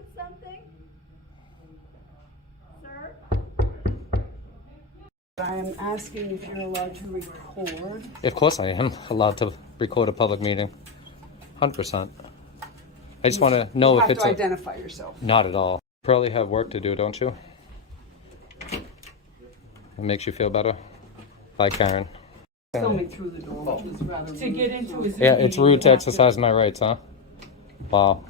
with something? Sir? I am asking if you're allowed to record. Of course I am allowed to record a public meeting. 100%. I just want to know if it's You have to identify yourself. Not at all. Probably have work to do, don't you? It makes you feel better? Bye, Karen. Fill me through the door, which is rather To get into his Yeah, it's rude to exercise my rights, huh? Wow.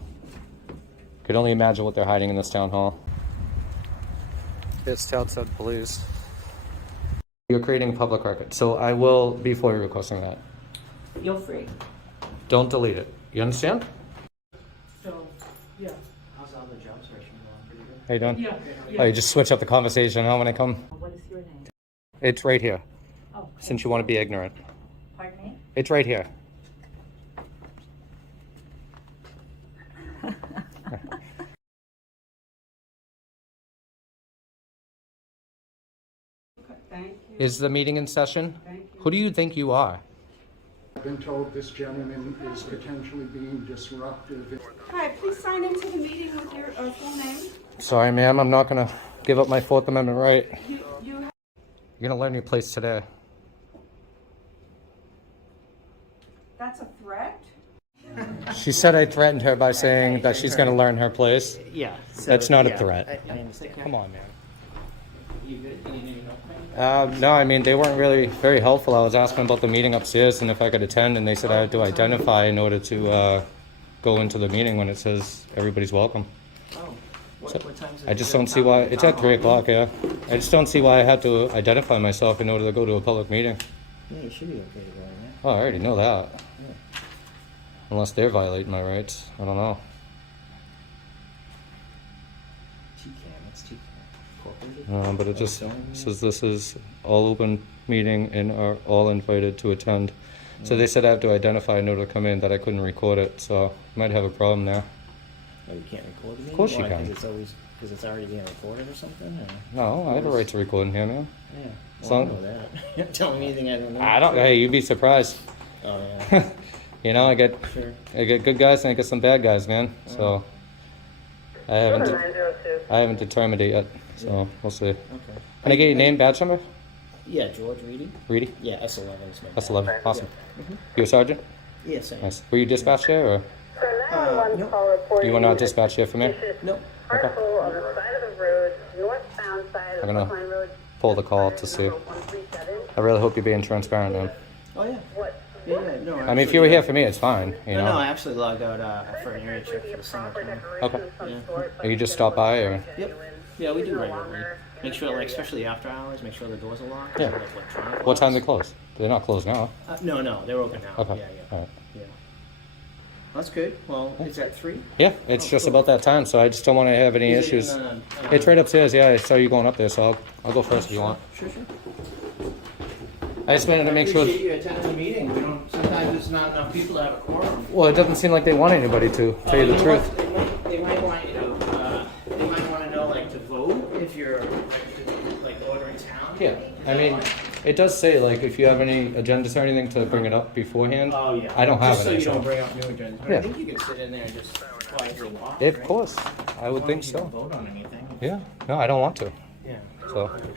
Could only imagine what they're hiding in this town hall. It's outside police. You're creating a public record, so I will be fully requesting that. You're free. Don't delete it. You understand? So, yeah. How's all the job search going? Pretty good? How you doing? Yeah. Oh, you just switch up the conversation, huh, when I come? What is your name? It's right here, Oh, since you want to be ignorant. pardon me? It's right here. Thank you. Is the meeting in session? Thank you. Who do you think you are? I've been told this gentleman is potentially being disruptive. Hi, please sign into the meeting with your full name. Sorry, ma'am, I'm not gonna give up my Fourth Amendment right. You're You're gonna learn your place today. that's a threat? She said I threatened her by saying that she's gonna learn her place. Yeah. So, That's not a yeah, threat. I understand. Come on, man. You good? You need any help? No, I mean, they weren't really very helpful. I was asking about the meeting upstairs and if I could attend, and they said I had to identify in order to go into the meeting when it says everybody's welcome. Oh. What time is it? I just don't see why, it's at 3 o'clock, yeah. I just don't see why I had to identify myself in order to go to a public meeting. Yeah, you should be okay to go in there. Oh, I already know that. Yeah. Unless they're violating my rights. I don't know. It's Corporated. But it just says this is all open meeting and are all invited to attend. So they said I have to identify in order to come in, that I couldn't record it, so I might have a problem there. Oh, you can't record the meeting? Of course you Why? can. Because it's already being recorded or something? Or? No, I have a right to record in here, man. Yeah. As Well, I long- know that. You're not telling me anything I don't know. I don't, hey, you'd be surprised. Oh, yeah. You know, I get good guys and I get some bad guys, man. So I haven't determined it yet. So we'll see. Okay. Can I get your name, badge number? Yeah, George Reedy. Reedy? Yeah, S11 is my That's 11. Awesome. You a sergeant? Yeah, same. Nice. Were you dispatched here, or No. you were not dispatched here for me? No. Okay. I'm gonna pull the call to see. I really hope you're being transparent, man. Oh, yeah. Yeah, no. I mean, if you were here for me, it's fine. You No, know. I actually logged out for an area check for the summertime. Okay. Yeah. Or you just stop by, or Yep. Yeah, we do regularly. Make sure, like, especially after hours, make sure the doors are locked. Yeah. Like, electronic what time they locks. close? They're not closed now. No, they're open now. Okay. Yeah. All right. Yeah. That's good. Well, it's at 3? Yeah, it's just about that time, so I just don't want to have any Is it in issues. the, It's right upstairs. Yeah, I saw you going up there, so I'll go first if you want. Sure. I just wanted to make sure. Appreciate you attending the meeting. We don't. Sometimes there's not enough people to have a quorum. Well, it doesn't seem like they want anybody to tell you the know truth. what? They might want you to. They might want to know, like, to vote if you're like ordering town. Yeah, I mean, it does say like if you have any agendas or anything to bring it up beforehand. Oh yeah. I don't have Just it. so you actually. don't bring up new agendas. But Yeah. I think you can sit in there and just quietly walk. Of right? course, I would As long think as you don't so. vote on anything. Yeah, no, I don't want to. Yeah. So Okay.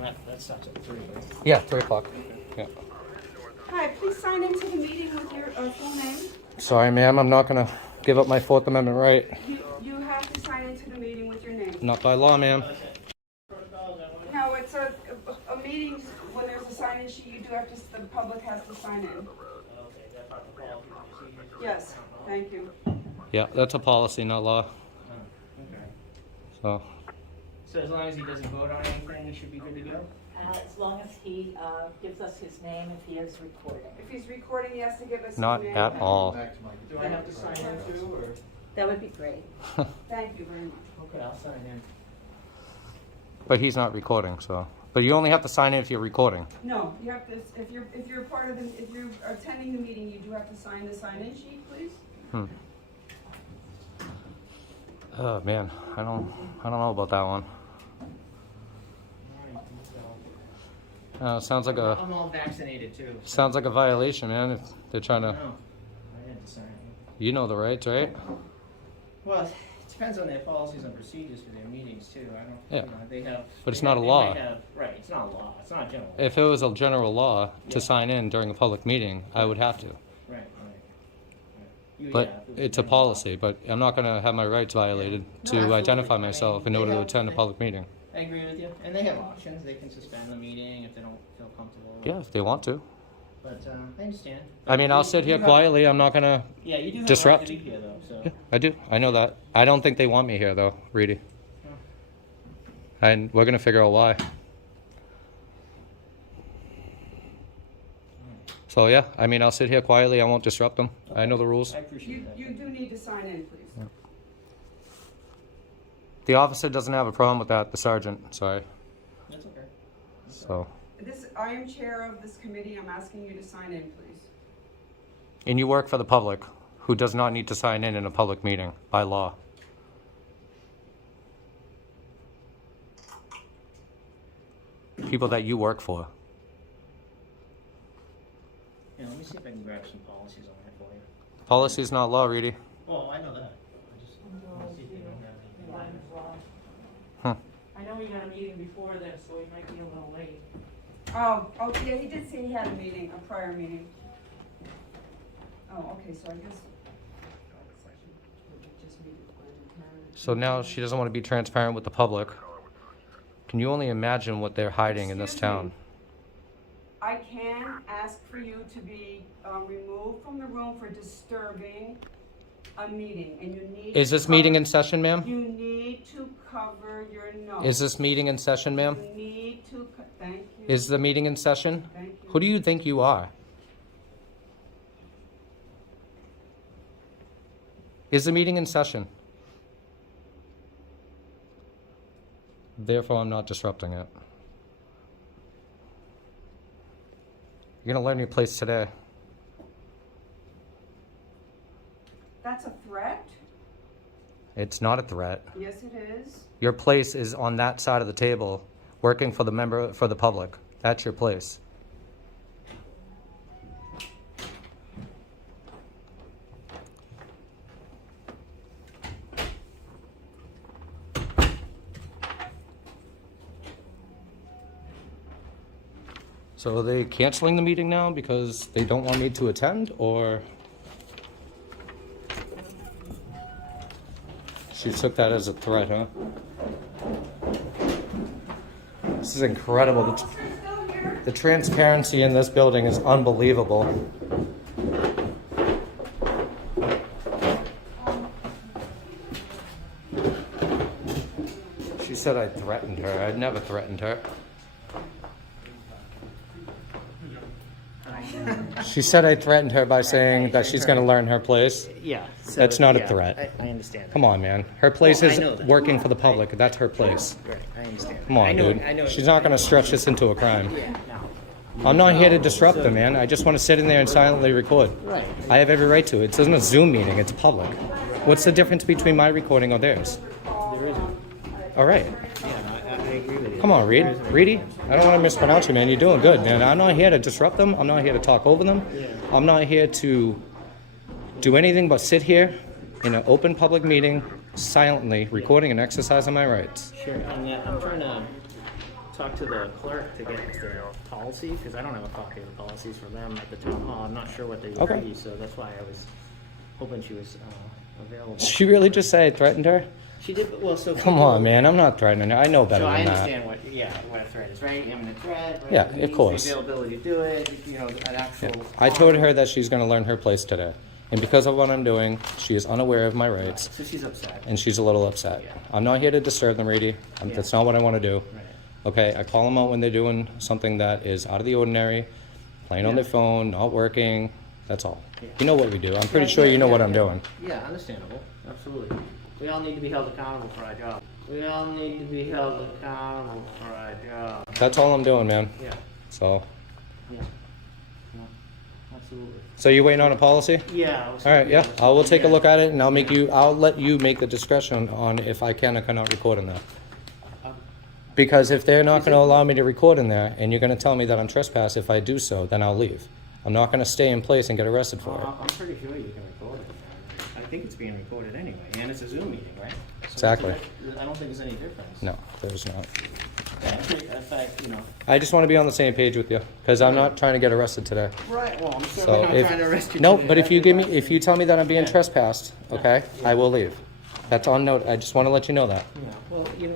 Well, that starts at 3, right? yeah, 3 o'clock. Yeah. Hi, please sign into the meeting with your full name. Sorry, ma'am, I'm not gonna give up my Fourth Amendment right. You have to sign into the meeting with your name. Not by law, ma'am. No, it's a meeting, when there's a sign-in sheet, you do have to, the public has to sign in. Okay, that's part of the policy procedure. Yes, thank you. Yeah, that's a policy, not law. Oh, okay. So So as long as he doesn't vote on anything, he should be good to go? As long as he gives us his name if he is recording. If he's recording, he has to give us his not name. at all. Do I have to sign in too, or? That would be great. Thank you very much. Okay, I'll sign in. But he's not recording, so. But you only have to sign in if you're recording. No, you have to, if you're part of the, if you're attending the meeting, you do have to sign the sign-in sheet, please. Oh man, I don't know about that one. Sounds like a I'm all vaccinated too. sounds like a violation, man. If they're trying to, No, I didn't sign it. you know the rights, right? Well, it depends on their policies and procedures for their meetings too. I don't, Yeah. you know, they have. But it's they not have- a they law. might have- Right, it's not a law, it's not a general. If it was a general law Yeah. to sign in during a public meeting, I would have to. Right. Yeah, But if it was it's a general law. policy, but I'm not gonna have my rights violated No, to absolutely. identify I mean, myself in they order to have- attend a they- public meeting. I agree with you, and they have options, they can suspend the meeting if they don't feel comfortable. with it. Yeah, if they want to. But, I understand. I mean, I'll sit here quietly, I'm not gonna, Yeah, you do have a right disrupt. to be here though, so. yeah, I do, I know that. I don't think they want me here though, Reedy. And we're gonna figure out why. So yeah, I mean, I'll sit here quietly, I won't disrupt them. I know the rules. I appreciate that. You do need to sign in, please. The officer doesn't have a problem with that, the sergeant, sorry, That's okay. so. I am chair of this committee, I'm asking you to sign in, please. And you work for the public, who does not need to sign in a public meeting by law. People that you work for. Yeah, let me see if I can grab some policies on that for you. Policy is not law, Reedy. Oh, I know that. I just want to see if they don't have anything. Line is wrong. Huh. I know we got a meeting before this, so we might be a little late. Oh, yeah, he did say he had a meeting, a prior meeting. Oh, okay, so I guess. So now she doesn't want to be transparent with the public. Can you only imagine what they're hiding in this Excuse me. town? I can ask for you to be removed from the room for disturbing a meeting, and you need. Is to this meeting cover- in session, ma'am? You need to cover your nose. Is this meeting in session, ma'am? You need to, thank you. Is the meeting in session? Thank you. Who do you think you are? Is the meeting in session? Therefore, I'm not disrupting it. You're gonna learn your place today. That's a threat? It's not a threat. Yes, it is. Your place is on that side of the table, working for the public. That's your place. So are they canceling the meeting now because they don't want me to attend, or? She took that as a threat, huh? This is incredible. Officer still here? The transparency in this building is unbelievable. She said I threatened her. I'd never threatened her. She said I threatened her by saying that she's going to learn her place. Yeah. That's not a threat. I understand. Come on, man. Her place Well, I is know that. working for the public. That's her place. Right, I understand. Come on, I know, dude. I know. She's not going to stretch this into a crime. Yeah, no. I'm not here to disrupt them, man. I just want to sit in there and silently record. Right. I have every right to. It isn't a Zoom meeting. It's public. What's the difference between my recording or theirs? There isn't. All right. Yeah, no, I agree with you. Come on, Reed. Reedy? I don't want to mispronounce you, man. You're doing good, man. I'm not here to disrupt them. I'm not here to talk over them. Yeah. I'm not here to do anything but sit here in an open public meeting, silently recording and exercising my rights. Sure, and I'm trying to talk to the clerk to get their policy, because I don't have a copy of the policies from them at the town hall. I'm not sure what they Okay. agree, so that's why I was hoping she was available. Did she really just say I threatened her? She did, well, so. Come on, man. I'm not threatening her. I know better So I than that. understand what a threat is, right? Imminent threat, right? Yeah, It of means course. The availability to do it, you know, an actual. I told her that she's going to learn her place today. And because of what I'm doing, she is unaware of my rights, So she's upset. and she's a little upset. Yeah. I'm not here to disturb them, Reedy. Yeah. That's not what I want to do. Right. Okay, I call them out when they're doing something that is out of the ordinary, playing on Yeah. their phone, not working. That's all. Yeah. You know what we do. I'm pretty Yeah, sure yeah, you know yeah, what I'm yeah. doing. Yeah, understandable, absolutely. We all need to be held accountable for our job. We all need to be held accountable for our job. That's all I'm doing, man. Yeah, So, yeah, yeah, absolutely. so you waiting on a policy? Yeah. I was All right, thinking yeah. of- I will take a yeah. look at it, and I'll let you make the discretion on if I can or cannot record in there. Um, Because if they're not going to allow me to record in there, and you're going to tell me that I'm trespass if I do so, then I'll leave. I'm not going to stay in place and get arrested for it. I'm pretty sure you can record it. think it's being recorded anyway, and it's a Zoom meeting, right? So Exactly. I don't think there's any difference. No, there's not. Yeah, I think, in fact, you know. I just want to be on the same page with you, because I'm not trying to get arrested today. Right, well, I'm So certainly not if, trying to arrest you no, today. but if you That's if you tell me that I'm being Yeah. trespassed, okay, I will leave. That's on note. I just want to let you know that. Yeah, well, you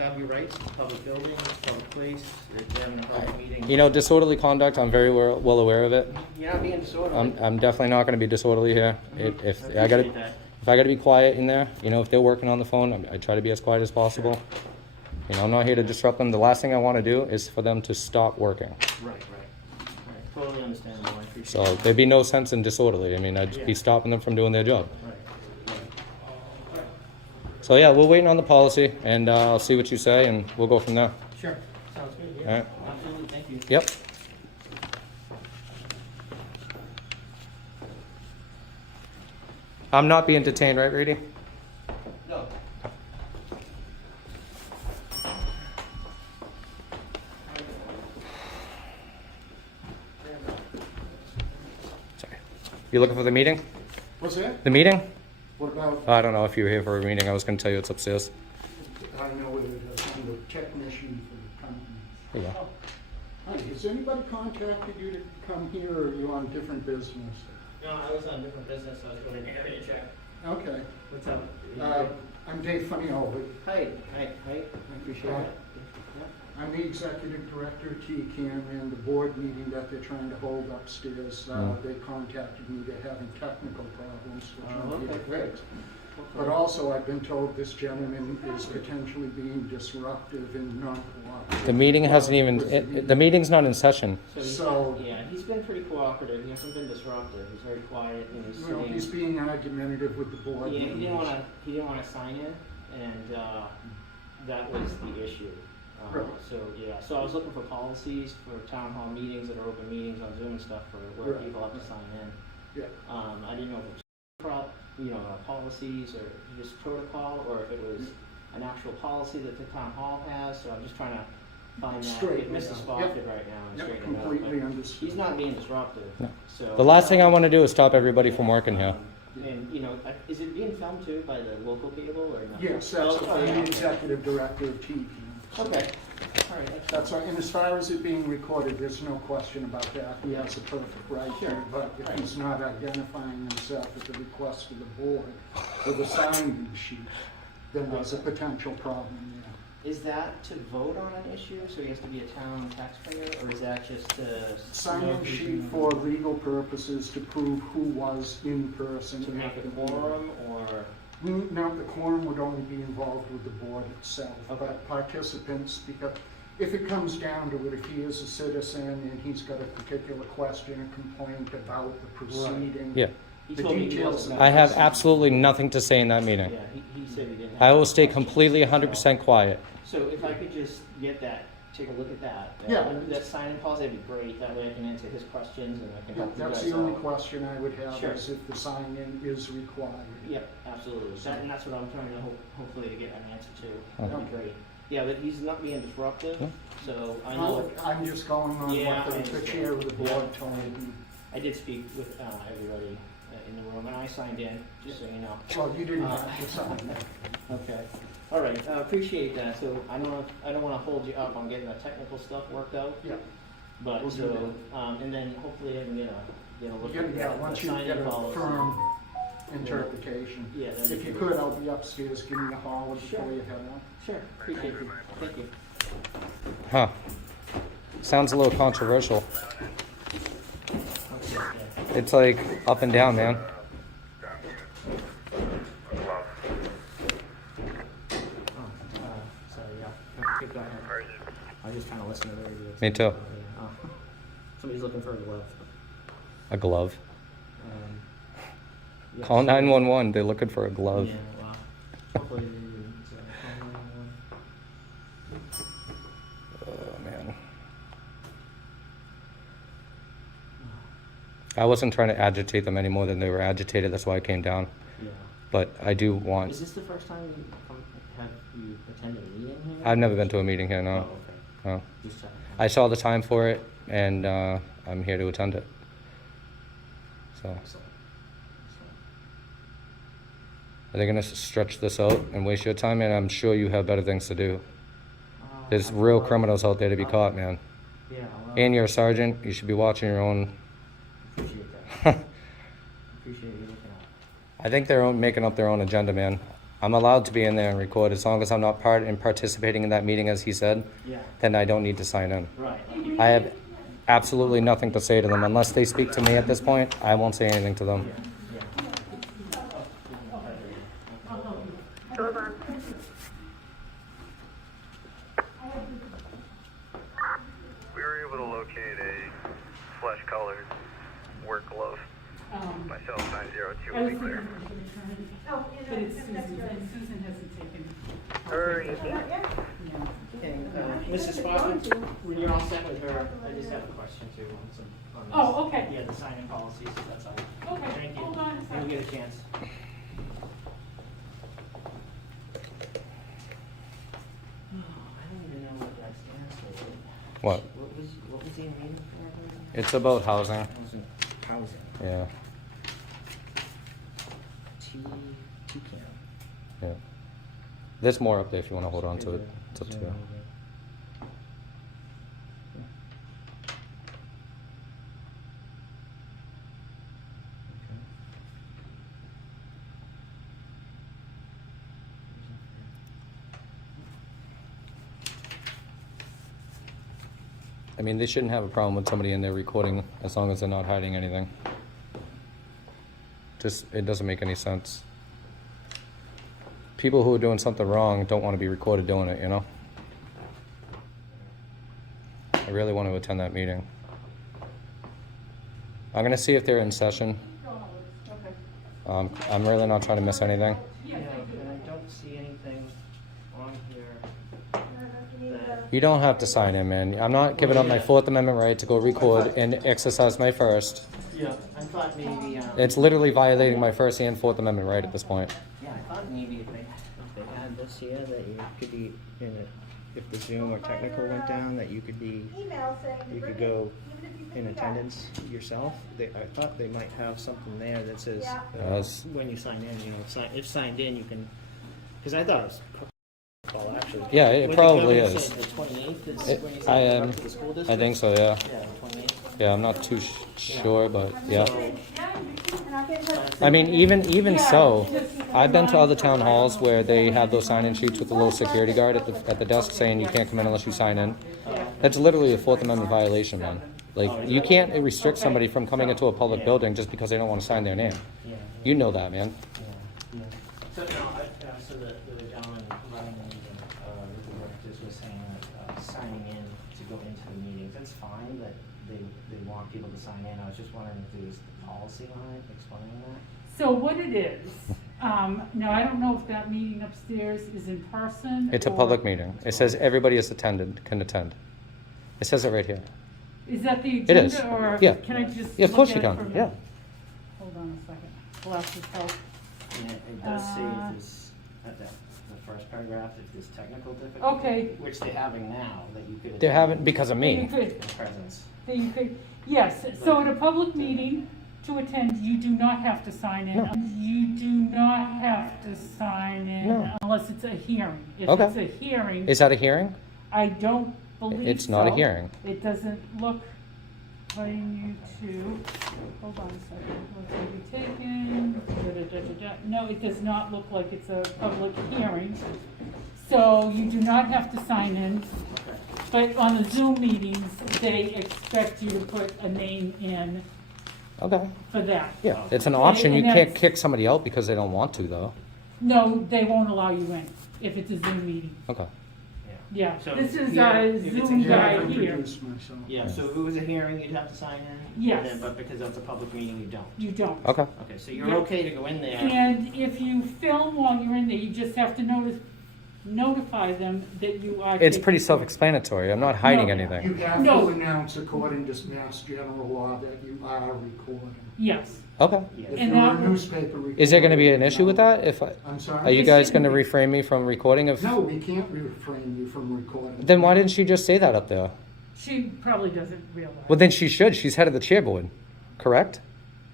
have your rights, it's a public building, it's a public place, it's having a public meeting. You know, disorderly conduct. I'm very well aware of it. You're not being disorderly. I'm definitely not going to be disorderly here. If I gotta appreciate that. if I gotta be quiet in there, you know, if they're working on the phone, I try to be as quiet as possible. You know, I'm not here to disrupt them. The last thing I want to do is for them to stop working. Right. Totally understandable, I appreciate So it. there'd be no sense in disorderly. I mean, I'd Yeah. be stopping them from doing their job. Right. So yeah, we're waiting on the policy, and I'll see what you say, and we'll go from there. Sure, sounds good, All yeah. right. Absolutely, thank you. Yep. I'm not being detained, right, Reedy? No. Sorry. You looking for the meeting? What's that? The meeting? What about, I don't know if you were here for a meeting. I was going to tell you it's upstairs. I know it is, I'm the technician for the company. Yeah. Hi, has anybody contacted you to come here, or are you on different business? No, I was on different business, I was going in area to check. Okay. What's up? I'm Dave Funnyhole. Hi, I appreciate Hi. it. I'm the executive director of TCAM, and the board meeting that they're trying to hold upstairs, they contacted me, they're having technical problems, which I'm here to okay, fix. But also, I've been told this gentleman is potentially being disruptive and not cooperative. The meeting hasn't even. The meeting's not in session. So- Yeah, he's been pretty cooperative, he hasn't been disruptive, he's very quiet, and he's Well, sitting. he's being argumentative with the board. Yeah, he members. didn't wanna sign in, and, that was the issue. Right. So I was looking for policies for town hall meetings that are open meetings on Zoom and stuff for where Right. people have to sign in. Yeah. I didn't know if it was policies or just protocol, or if it was an actual policy that the town hall has, so I'm just trying to find that, Straighten get it Mr. out. Spotted Yep. right now and Yep, straighten it out. completely But understood. he's not being disruptive, No. so. The last thing I want to do is stop everybody from working here. And, is it being filmed too by the local cable or no? Yes, that's, Oh, I'm yeah, the okay. executive director of TCAM. Okay, all right, excellent. That's right, and as far as it being recorded, there's no question about that. He has a perfect right to, Sure. but if he's not identifying himself at the request of the board with a sign-in sheet, then there's a potential problem there. Is that to vote on an issue, so he has to be a town taxpayer, or is that just to? Sign-in sheet for legal purposes to prove who was in person. To make at a the meeting. quorum, or? No, the quorum would only be involved with the board itself, Okay. but participants, because if it comes down to it, if he is a citizen and he's got a particular question or complaint about the proceeding. Yeah. He The told me he details wasn't. of I have absolutely nothing to say in that meeting. Yeah, he said he didn't. I have will any stay questions. completely 100% quiet. So if I could just get that, take a look at that. Yeah. That sign-in policy, that'd be great, that way I can answer his questions and I can Yeah, help you guys that's out. the only question I would have, Sure. is if the sign-in is required. Yep, absolutely. And that's what I'm trying to hopefully to get an answer to. Okay. That'd be great. Yeah, but he's not being disruptive, Yeah. so I know, I'm just going on Yeah, what I the understand. chair of the board Yeah. told me. I did speak with everybody in the room, and I signed in, just so you know. Well, you didn't have to sign. Okay, all right, appreciate that. So I don't want to hold you up on getting the technical stuff worked out, Yeah, but We'll do and then hopefully I can get a look you at get, the once you sign-in get a policy. firm interpretation. Yeah, that'd be If you great. could, I'll be upstairs, give me a holler before Sure. you head out. Sure, appreciate it. Thank you. Huh. Sounds a little controversial. Okay, yeah. It's like up and down, man. Sorry, yeah. Keep going. I was just trying to listen to the radio. Me too. Oh. Somebody's looking for a glove. A glove. Yeah, Call so- 911. They're looking for a glove. Yeah, wow. Hopefully, it's, call 911. Oh, man. I wasn't trying to agitate them any more than they were agitated. That's why I came down. Yeah. But I do want. Is this the first time have you attended a meeting here? I've never been to a meeting here, Oh, no. okay. No. Just checking. I saw the time for it, and I'm here to attend it. So, Excellent. Excellent. Are they gonna stretch this out and waste your time? And I'm sure you have better things to do. There's real criminals out there to be caught, man. Yeah, well, And you're a sergeant, you should be watching your own. appreciate that. Appreciate you looking at I think they're making up their own agenda, man. I'm allowed to be in there and record as long as I'm not participating in that meeting, as he said. it. Yeah, Then I don't need to sign in. right. I have absolutely nothing to say to them unless they speak to me at this point. I won't say anything to them. We were able to locate a flesh-colored work glove. Myself 902 will be clear. But it's Susan, and Susan hasn't taken. Okay, Mrs. Spockman, when you're all set with her, I just have a question too on this. Oh, okay. Yeah, the sign-in policies, that's all. Okay, Thank you. hold on a You'll second. get a chance. Oh, I don't even know what that stands for. What? What was he in meeting for? It's about housing. Housing. Yeah. Toucan. Yeah. There's more up there if you want to hold on to it. It's up to you. I mean, they shouldn't have a problem with somebody in there recording as long as they're not hiding anything. Just, it doesn't make any sense. People who are doing something wrong don't want to be recorded doing it, you know? I really want to attend that meeting. I'm going to see if they're in session. I'm really not trying to miss anything. Yeah, and I don't see anything on here that, You don't have to sign in, man. I'm not giving up my Fourth Amendment right to go record and exercise my first. yeah, I thought maybe, It's literally violating my First and Fourth Amendment right at this point. yeah, I thought maybe if they had this here, that you could be in it, if the Zoom or technical went down, that you could be, you could go in attendance yourself. I thought they might have something there that says, Yes. when you sign in, you know, if signed in, you can, because I thought it was, well, actually. Yeah, it what the probably government is. said, the 28th is It- when you I sign am. up to the school district? I think so, yeah. Yeah, the 28th. Yeah, I'm not too sure, but yeah. So, I mean, even so, I've been to other town halls where they have those sign-in sheets with the little security guard at the desk saying you can't come in unless you sign in. That's literally a Fourth Amendment violation, man. Like, you can't restrict somebody from coming into a public building just because they don't want to sign their name. yeah. You know that, man. Yeah. So, no, so the gentleman running the meeting, the directors was saying that signing in to go into the meetings, that's fine, but they want people to sign in. I was just wondering if there's a policy on it explaining that? So what it is, now I don't know if that meeting upstairs is in person. It's a or- public meeting. It says everybody can attend. It says it right here. Is that the It is. agenda or Yeah. can I just? Yeah, of course look you at it can. from- Yeah. Hold on a second. Glasses help. And it does say if there's, at the first paragraph, if there's technical difficulty. Okay. Which they're having now, that you could. They're attend having, because of You me. could, in presence. that you could, yes, so in a public meeting, to attend, you do not have to sign in. No. You do not have to sign in No. unless it's a hearing. If Okay. it's a hearing, Is that a hearing? I don't believe so. It's not a hearing. It doesn't look, inviting you to, hold on a second, what's going to be taken? Da-da-da-da-da. No, it does not look like it's a public hearing. So you do not have to sign in. Okay. But on the Zoom meetings, they expect you to put a name in Okay. for that. Yeah, it's an option. You And can't that's- kick somebody out because they don't want to, though. No, they won't allow you in if it's a Zoom meeting. Okay. Yeah, So, this is yeah, a if it's a Zoom hearing, guy I've here. introduced myself. Yeah, so if it was a hearing, you'd have to sign in? Yes. And then- But because that's a public meeting, you don't? You don't. Okay. Okay, so you're Yeah. okay to go in there? And if you film while you're in there, you just have to notify them that you are. It's taking- pretty self-explanatory. I'm not hiding No. You anything. have No. to announce according to Mass General Law that you are recording. Yes. Okay. Yes. If And you're a that- newspaper reporter. Is there going to be an issue with that? I'm sorry? Are you guys going to refrain me from recording? No, we can't refrain you from recording. Then why didn't she just say that up there? She probably doesn't realize. Well, then she should. She's head of the chair board, correct?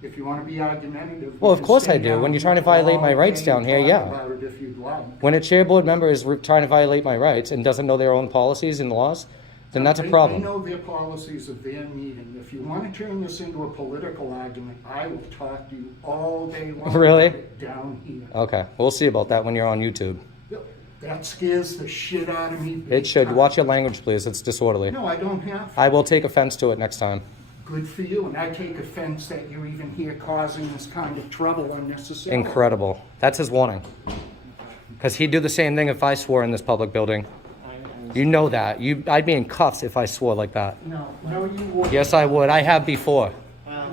If you want to be argumentative. Well, we of can course stay I do. down When you're trying to violate my all rights day down and here, talk yeah. about it if you'd like. When a chair board member is trying to violate my rights and doesn't know their own policies and laws, then that's a They problem. know their policies of their meeting. If you want to turn this into a political argument, I will talk to you all day long. Really? about it down here. Okay, we'll see about that when you're on YouTube. That scares the shit out of me. big It should. time. Watch your language, please. It's disorderly. No, I don't have. I will take offense to it next time. Good for you, and I take offense that you're even here causing this kind of trouble unnecessarily. Incredible. That's his warning. Because he'd do the same thing if I swore in this public building. You know that. I'd be in cuffs if I swore like that. No, you won't. Yes, I would. I have before. Well,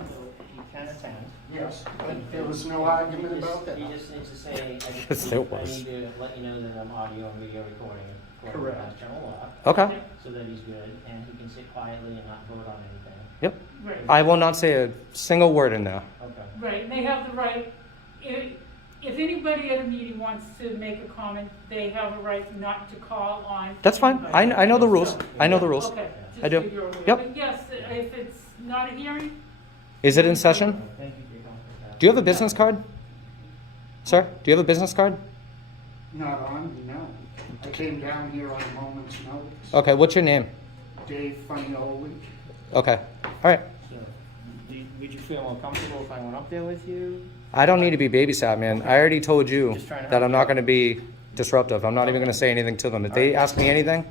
you can attend. Yes, but there was no argument about that. You just need to say, Yes, there was. I need to let you know that I'm audio and video recording according to Correct. Mass General Law. Okay. So that he's good, and he can sit quietly and not vote on anything. Yep. Right, I will not say a single word in there. Okay. right, and they have the right, if anybody at a meeting wants to make a comment, they have a right not to call on. That's fine. I know the rules. I know the rules. Okay. I just do. so you're aware. Yep. But yes, if it's not a hearing, Is it in session? Thank you for your comment. Do you have a business card? Sir, do you have a business card? Not on me, no. I came down here on a moment's notice. Okay, what's your name? Dave Funnyoli. Okay. All right. So, would you feel more comfortable if I went up there with you? I don't need to be babysat, man. I already told you Just trying to that help I'm you not out. going to be disruptive. I'm not even going to say anything to them. If they ask me anything,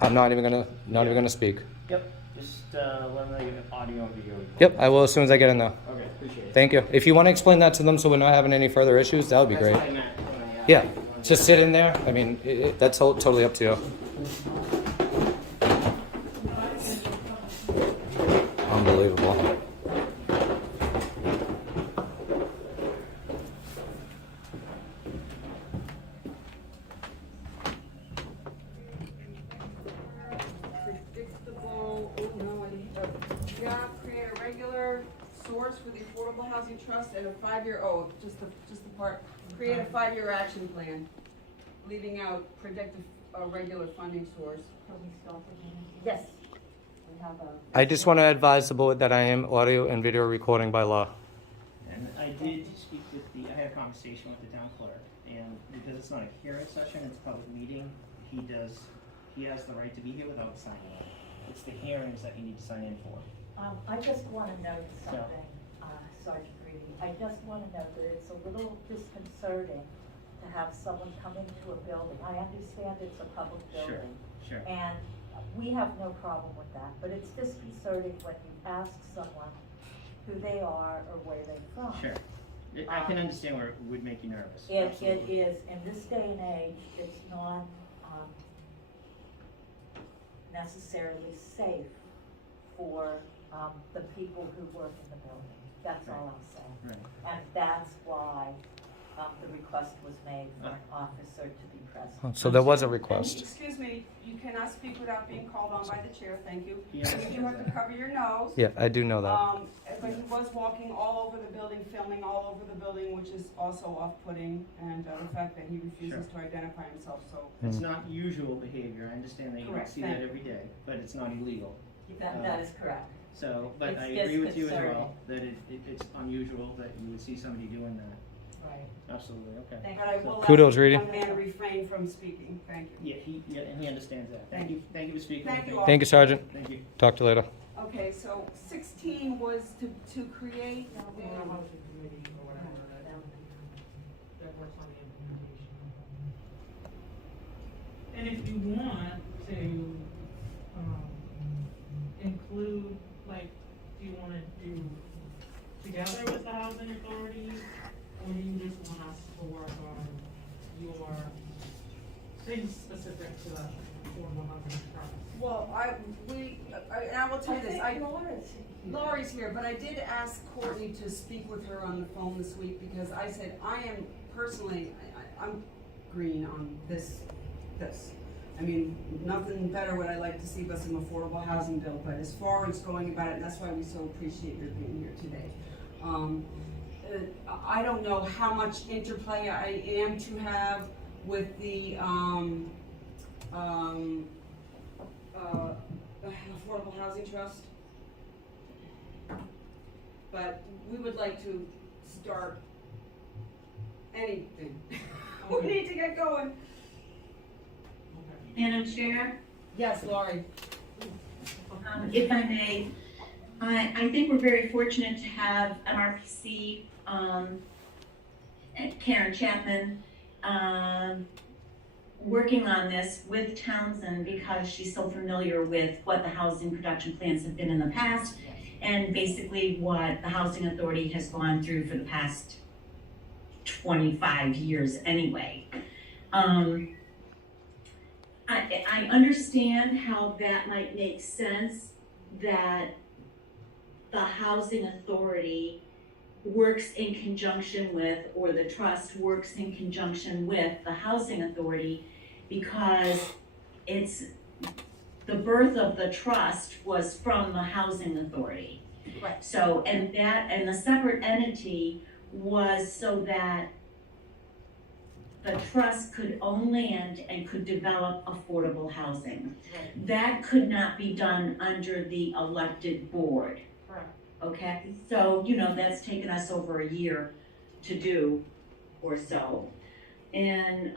I'm not even going to speak. Yep. Just let them know you have audio and video recording. Yep, I will as soon as I get in there. Okay, appreciate it. Thank you. If you want to explain that to them so we're not having any further issues, that would be That's great. what I meant when I asked. Yeah, just sit in there. I mean, that's totally up to you. Unbelievable. Predictable, oh no, yeah, create a regular source for the Affordable Housing Trust and a 5-year, just the part, create a 5-year action plan, leaving out predictive, regular funding source. Yes, we have a. I just want to advise the board that I am audio and video recording by law. And I did speak with I had a conversation with the town clerk, and because it's not a hearing session, it's a public meeting, he has the right to be here without signing in. It's the hearings that he needs to sign in for. I just want to note something, Sergeant Reedy. I just want to note that it's a little disconcerting to have someone come into a building. I understand it's a public Sure, building. sure. And we have no problem with that, but it's disconcerting when you ask someone who they are or where they're from. Sure. I can understand where it would make you nervous. It Absolutely. is, in this day and age, it's not necessarily safe for the people who work in the building. That's all I'm saying. Right. And that's why the request was made for an officer to be present. So there was a And, request. excuse me, you cannot speak without being called on by the chair, thank you. Yeah. You do have to cover your nose. Yeah, I do know that. But he was walking all over the building, filming all over the building, which is also off-putting, and the fact that he refuses to identify himself, so. It's not usual behavior. I understand that you don't Correct, see thank that you. every day, but it's not illegal. That is correct. So, but It's I agree with you as disconcerting. well, that it's unusual that you would see somebody doing that. Right. Absolutely, okay. Thank But I will Kudos, ask Reedy. the young man to refrain from speaking, thank you. Yeah, and he understands that. Thank you for speaking. Thank with you me. all. Thank you, Sergeant. Thank you. Talk to you later. Okay, so 16 was to create and if you want to, include, like, do you wanna do together with the housing authority? Or do you just want us to work on your things specific to the affordable housing trust? well, and I will tell you this, Laurie's here, but I did ask Courtney to speak with her on the phone this week, because I said, I am personally, I'm green on this. I mean, nothing better would I like to see but some affordable housing bill, but as far as going about it, and that's why we so appreciate your being here today. I don't know how much interplay I am to have with the, Affordable Housing Trust. but we would like to start anything. We need to get going. Madam Chair, Yes, Laurie. if I may, I think we're very fortunate to have an RPC, Karen Chapman, working on this with Townsend because she's so familiar with what the housing production plans have been in the past and basically what the Housing Authority has gone through for the past 25 years anyway. I understand how that might make sense, that the Housing Authority works in conjunction with, or the trust works in conjunction with the Housing Authority, because it's, the birth of the trust was from the Housing Authority. Right. So, and the separate entity was so that the trust could own land and could develop affordable housing. Right. That could not be done under the elected board. Correct. Okay, so, that's taken us over a year to do or so. And,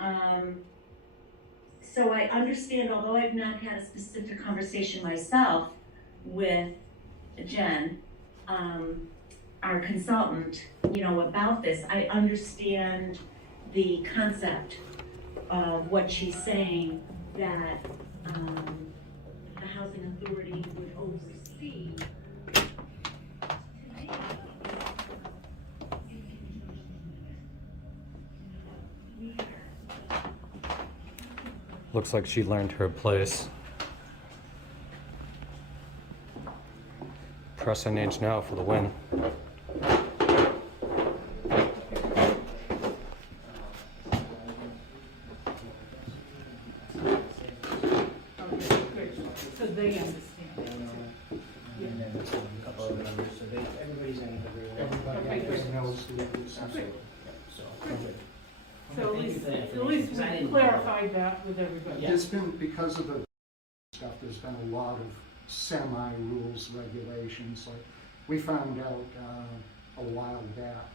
so I understand, although I've not had a specific conversation myself with Jen, our consultant, about this, I understand the concept of what she's saying, that, the Housing Authority would oversee. Looks like she learned her place. Pressing age now for the win. Okay, great. So they understand. And then a couple of members, so everybody's in agreement. Everybody Okay, good. knows the abuse. Great. So, So at thank you least, for the at information, least 'cause I we didn't- clarified that with everybody. Yeah. There's been, because of the stuff, there's been a lot of semi-rules, regulations, like, we found out, a while back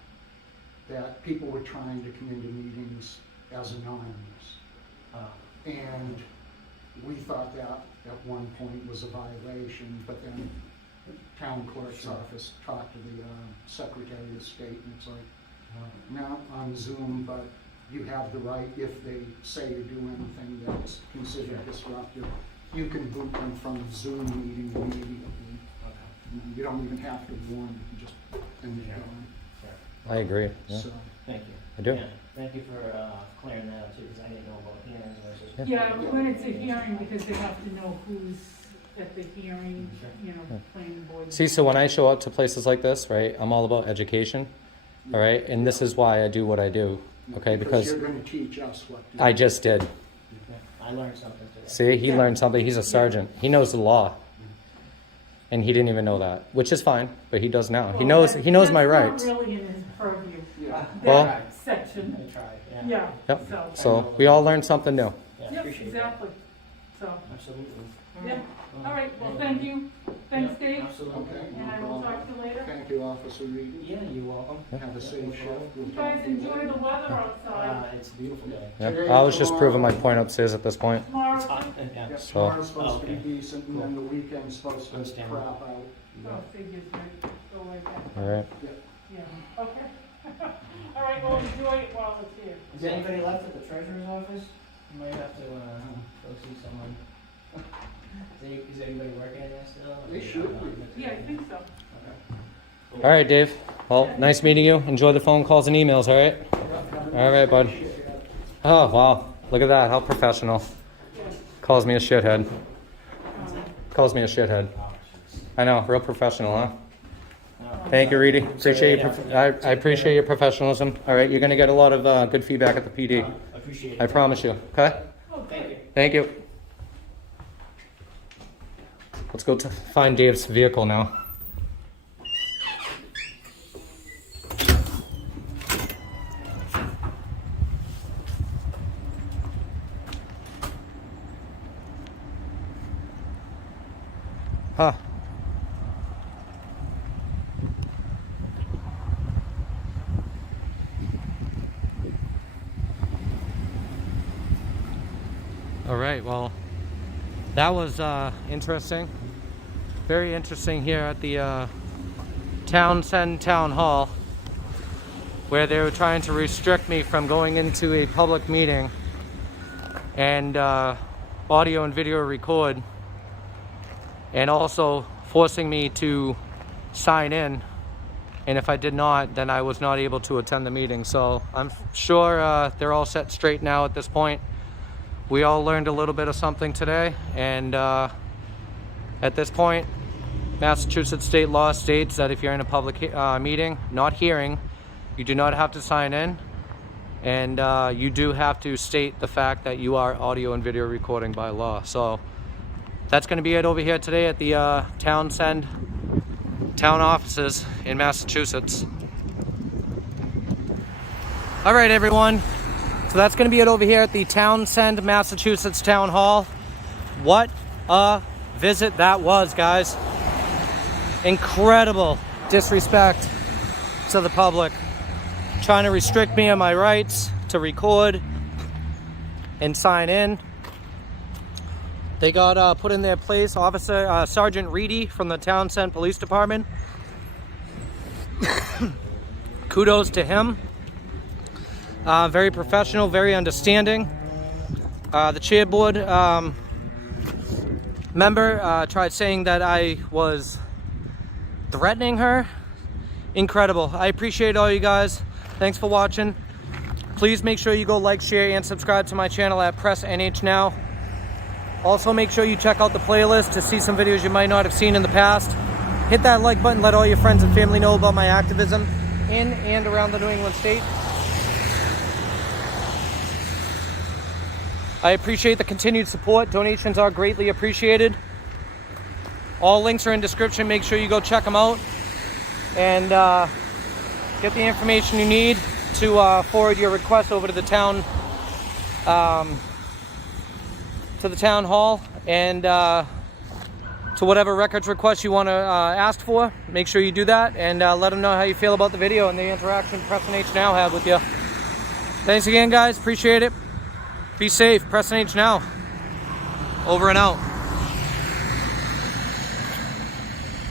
that people were trying to come into meetings as anonymous. And we thought that at one point was a violation, but then the town clerk's Sure. office talked to the Secretary of State, and it's like, not on Zoom, but you have the right, if they say or do anything that's considered disruptive, you can boot them from the Zoom meeting immediately. Okay. You don't even have to warn them, just, and they're gone. I agree. Yeah. So, Thank you. I do. Yeah, thank you for clearing that up too, because I didn't know about hearings versus. Yeah, when it's a hearing, because they have to know who's at the hearing, planning board. See, so when I show up to places like this, right, I'm all about education, all right? And this is why I do what I do, okay? Because you're gonna teach us what to do. I just did. Yeah, I learned something today. See, he learned something. He's a sergeant. He knows the law. And he didn't even know that, which is fine, but he does now. He knows my rights. That's not really in his purview, Yeah. Well- that section. I tried, yeah. Yeah, Yep. so, So we all learned something new. Yeah, yep, appreciate that. exactly. So, Absolutely. yeah, all right, well, thank you. Thanks, Yeah, Dave, Absolutely. Okay, and I no will problem. talk to you later. Thank you, Officer Reed. Yeah, you're welcome. Have a safe shift. We'll You talk guys to you enjoy later. the weather outside. It's a beautiful day. Yep. I was just proving my point upstairs at this point. Tomorrow, It's hot, yeah. Yeah, So- tomorrow's supposed to be Okay. decent, and then the weekend's supposed to Understand. crap out. oh, figures, right, go like that. All right. Yeah, okay. All right, well, enjoy it while it's here. Is there anybody left at the treasurer's office? You might have to, go see someone. Is anybody working in there still? They should be. Yeah, I think so. Okay. All right, Dave. Well, nice meeting you. Enjoy the phone calls and emails, all right? All right, bud. Oh, wow. Look at that. How professional. Calls me a shithead. Calls me a shithead. I know. Real professional, huh? Thank you, Reedy. Appreciate your I appreciate your professionalism. All right, you're going to get a lot of good feedback at the PD. Appreciate it. I promise you. Okay? Thank you. Thank you. Let's go to find Dave's vehicle now. Huh. All right, well, that was interesting. Very interesting here at the Townsend Town Hall, where they were trying to restrict me from going into a public meeting and audio and video record, and also forcing me to sign in, and if I did not, then I was not able to attend the meeting. So I'm sure they're all set straight now at this point. We all learned a little bit of something today, and at this point, Massachusetts state law states that if you're in a public meeting, not hearing, you do not have to sign in, and you do have to state the fact that you are audio and video recording by law. So that's going to be it over here today at the Townsend town offices in Massachusetts. All right, everyone. So that's going to be it over here at the Townsend, Massachusetts Town Hall. What a visit that was, guys. Incredible disrespect to the public. Trying to restrict me on my rights to record and sign in. They got put in their place. Officer Sergeant Reedy from the Townsend Police Department. Kudos to him. Very professional, very understanding. The chair board member tried saying that I was threatening her. Incredible. I appreciate all you guys. Thanks for watching. Please make sure you go like, share, and subscribe to my channel at Press NH Now. Also, make sure you check out the playlist to see some videos you might not have seen in the past. Hit that like button, let all your friends and family know about my activism in and around the New England state. I appreciate the continued support. Donations are greatly appreciated. All links are in description. Make sure you go check them out and get the information you need to forward your request over to the town hall, and to whatever records request you want to ask for. Make sure you do that, and let them know how you feel about the video and the interaction Preston H Now had with you. Thanks again, guys. Appreciate it. Be safe. Preston H Now. Over and out.